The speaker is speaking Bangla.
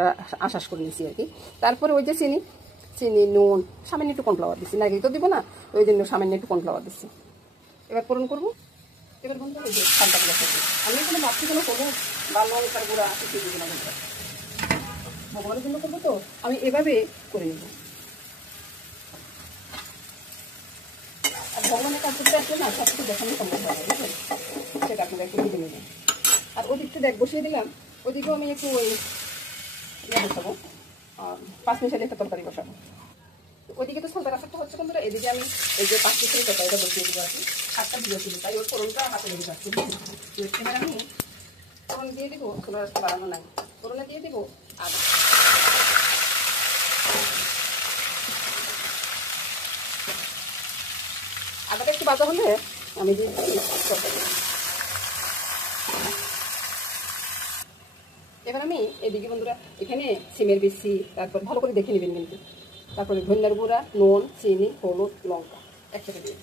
কালারটা আশ্বাস করে নিয়েছি আর কি। তারপরে ওই যে চিনি নুন সামান্য একটু কর্নফ্লাওয়ার দিচ্ছি, নাকি তো দিব না, ওই জন্য সামান্য একটু কর্নফ্লাওয়ার দিচ্ছি। এবার পূরণ করবো। এবার বন্ধু ওই যে ঠান্ডাগুলো থাকবে, আমি এখানে ভাবছি কোনো হলুদ বা লঙ্কার গুঁড়া কিছু দিব না, বন্ধুরা ভগবানের জন্য করবো তো আমি এভাবে করে নেব। আর ভগবানের কাজ করতে আসলে না সব কিছু দেখানো সম্ভব হবে, বুঝলেন, সেটা আপনারা একটু বুঝে নেবেন। আর ওদিকটা দেখ বসিয়ে দিলাম, ওদিকেও আমি একটু ওই বসাবো, 5 মিনিটের একটা তরকারি বসাবো। ওইদিকে তো সালটা রাখাটা হচ্ছে বন্ধুরা, এদিকে আমি এই যে 5 মিনিটের তরকারিটা বসিয়ে দিব আর কি। শাকটা ভিজেছিল তাই ওর ফোড়নটা হাতে লেগে যাচ্ছে। এবার আমি ফোড়ন দিয়ে দিব, চুলার রাস্তা বাড়ানো নাই, ফোড়নে দিয়ে দিব আদা। আদাটা একটু ভাজা হলে আমি দিয়ে তরকারি। এবার আমি এদিকে বন্ধুরা এখানে সিমের বেশি, তারপর ভালো করে দেখে নেবেন কিন্তু, তারপরে ধনিয়ার গুঁড়া, নুন, চিনি, হলুদ, লঙ্কা একসাথে দিয়ে